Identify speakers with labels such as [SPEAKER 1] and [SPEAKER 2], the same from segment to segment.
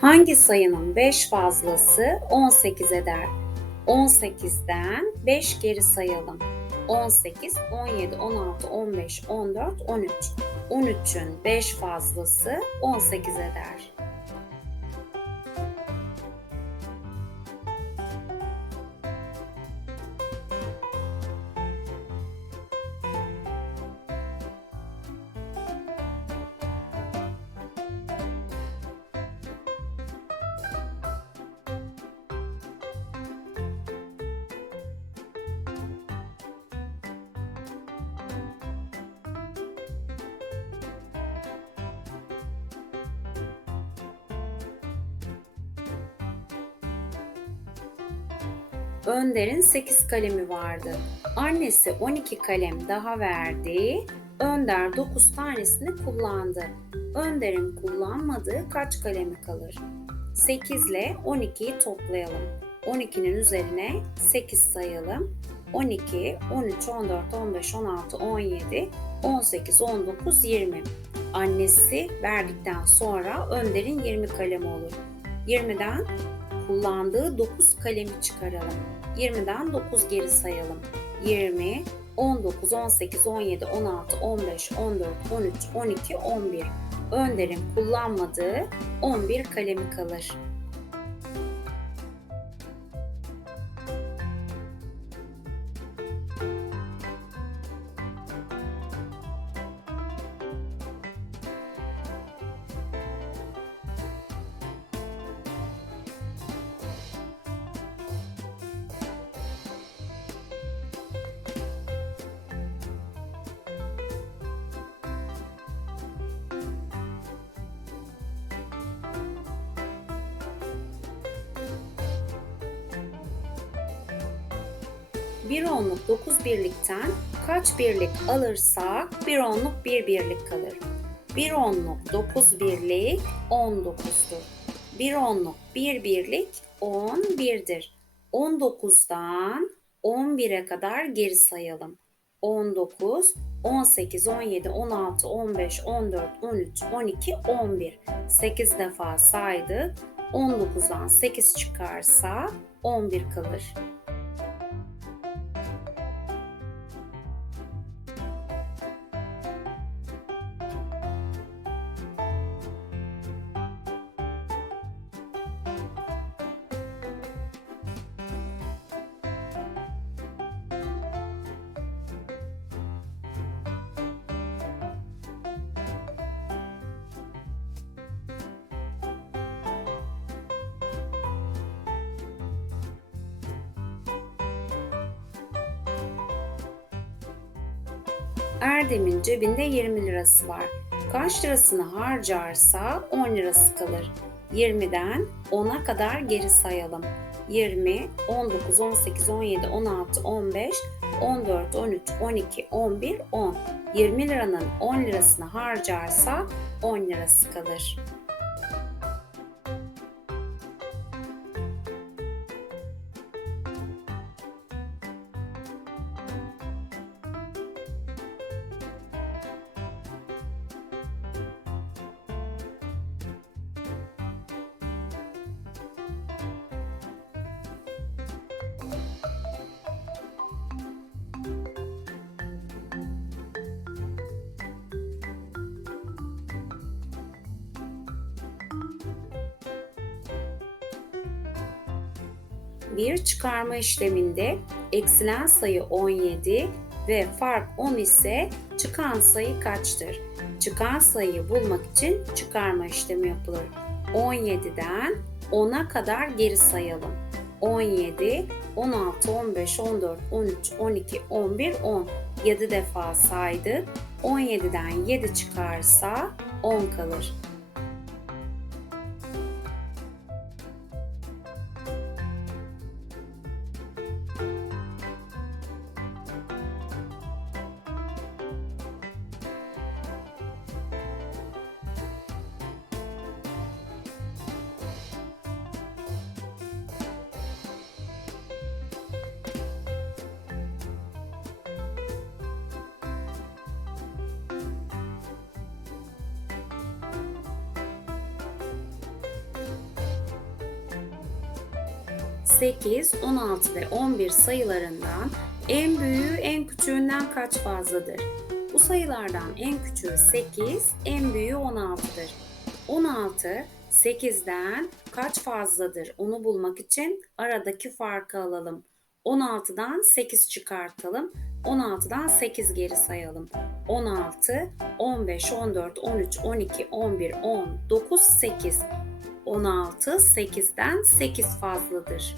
[SPEAKER 1] Hangi sayının 5 fazlası 18 eder? 18'den 5 geri sayalım. 18, 17, 16, 15, 14, 13. 13'ün 5 fazlası 18 eder. Önder'in 8 kalemi vardı. Annesi 12 kalem daha verdi. Önder 9 tanesini kullandı. Önder'in kullanmadığı kaç kalemi kalır? 8 ile 12'yi toplayalım. 12'nin üzerine 8 sayalım. 12, 13, 14, 15, 16, 17, 18, 19, 20. Annesi verdikten sonra Önder'in 20 kalemi olur. 20'den kullandığı 9 kalemi çıkaralım. 20'den 9 geri sayalım. 20, 19, 18, 17, 16, 15, 14, 13, 12, 11. Önder'in kullanmadığı 11 kalemi kalır. Bir onluk 9 birlikten kaç birlik alırsak bir onluk bir birlik kalır. Bir onluk 9 birlik 19'dur. Bir onluk bir birlik 11'dir. 19'dan 11'e kadar geri sayalım. 19, 18, 17, 16, 15, 14, 13, 12, 11. 8 defa saydık. 19'dan 8 çıkarsa 11 kalır. Erdem'in cebinde 20 lirası var. Kaç lirasını harcarsa 10 lirası kalır. 20'den 10'a kadar geri sayalım. 20, 19, 18, 17, 16, 15, 14, 13, 12, 11, 10. 20 liranın 10 lirasını harcarsa 10 lirası kalır. Bir çıkarma işleminde eksilen sayı 17 ve fark 10 ise çıkan sayı kaçtır? Çıkan sayıyı bulmak için çıkarma işlemi yapılır. 17'den 10'a kadar geri sayalım. 17, 16, 15, 14, 13, 12, 11, 10. 7 defa saydık. 17'den 7 çıkarsa 10 kalır. 8, 16 ve 11 sayılarından en büyüğü en küçüğünden kaç fazladır? Bu sayılardan en küçüğü 8, en büyüğü 16'dır. 16 8'den kaç fazladır? Onu bulmak için aradaki farkı alalım. 16'dan 8 çıkartalım. 16'dan 8 geri sayalım. 16, 15, 14, 13, 12, 11, 10, 9, 8. 16 8'den 8 fazladır.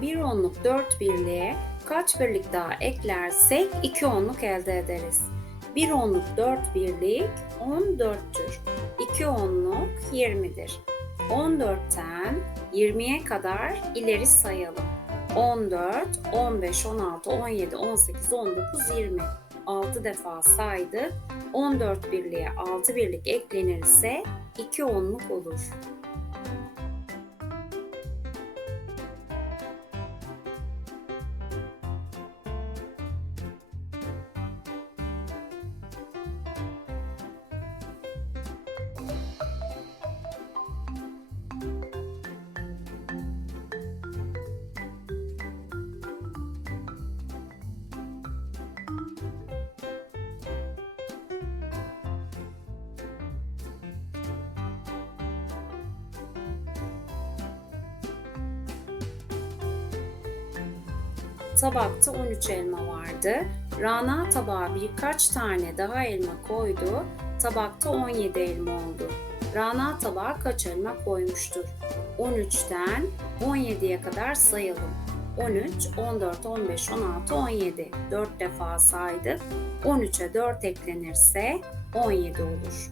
[SPEAKER 1] Bir onluk 4 birliğe kaç birlik daha eklersek 2 onluk elde ederiz. Bir onluk 4 birlik 14'tür. 2 onluk 20'dir. 14'ten 20'ye kadar ileri sayalım. 14, 15, 16, 17, 18, 19, 20. 6 defa saydık. 14 birliğe 6 birlik eklenirse 2 onluk olur. Tabakta 13 elma vardı. Rana tabağa birkaç tane daha elma koydu. Tabakta 17 elma oldu. Rana tabağa kaç elma koymuştur? 13'ten 17'ye kadar sayalım. 13, 14, 15, 16, 17. 4 defa saydık. 13'e 4 eklenirse 17 olur.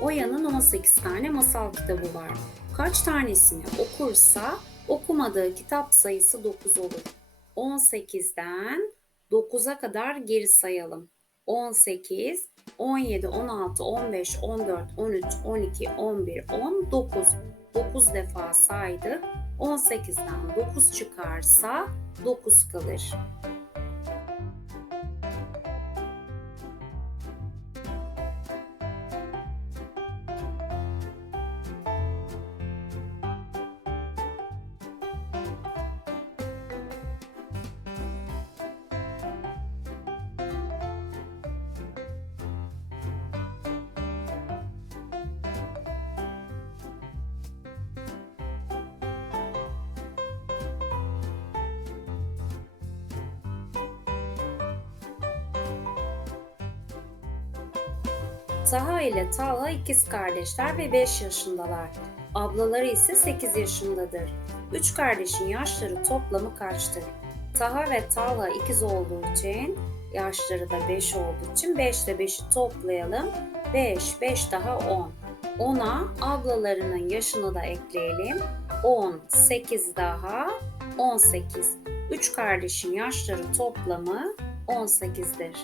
[SPEAKER 1] Oya'nın 18 tane masal kitabı var. Kaç tanesini okursa okumadığı kitap sayısı 9 olur. 18'den 9'a kadar geri sayalım. 18, 17, 16, 15, 14, 13, 12, 11, 10, 9. 9 defa saydık. 18'den 9 çıkarsa 9 kalır. Taha ile Talha ikiz kardeşler ve 5 yaşındalar. Ablaları ise 8 yaşındadır. Üç kardeşin yaşları toplamı kaçtır? Taha ve Talha ikiz olduğu için yaşları da 5 olduğu için 5 ile 5'i toplayalım. 5, 5 daha 10. 10'a ablalarının yaşını da ekleyelim. 10, 8 daha 18. Üç kardeşin yaşları toplamı 18'dir.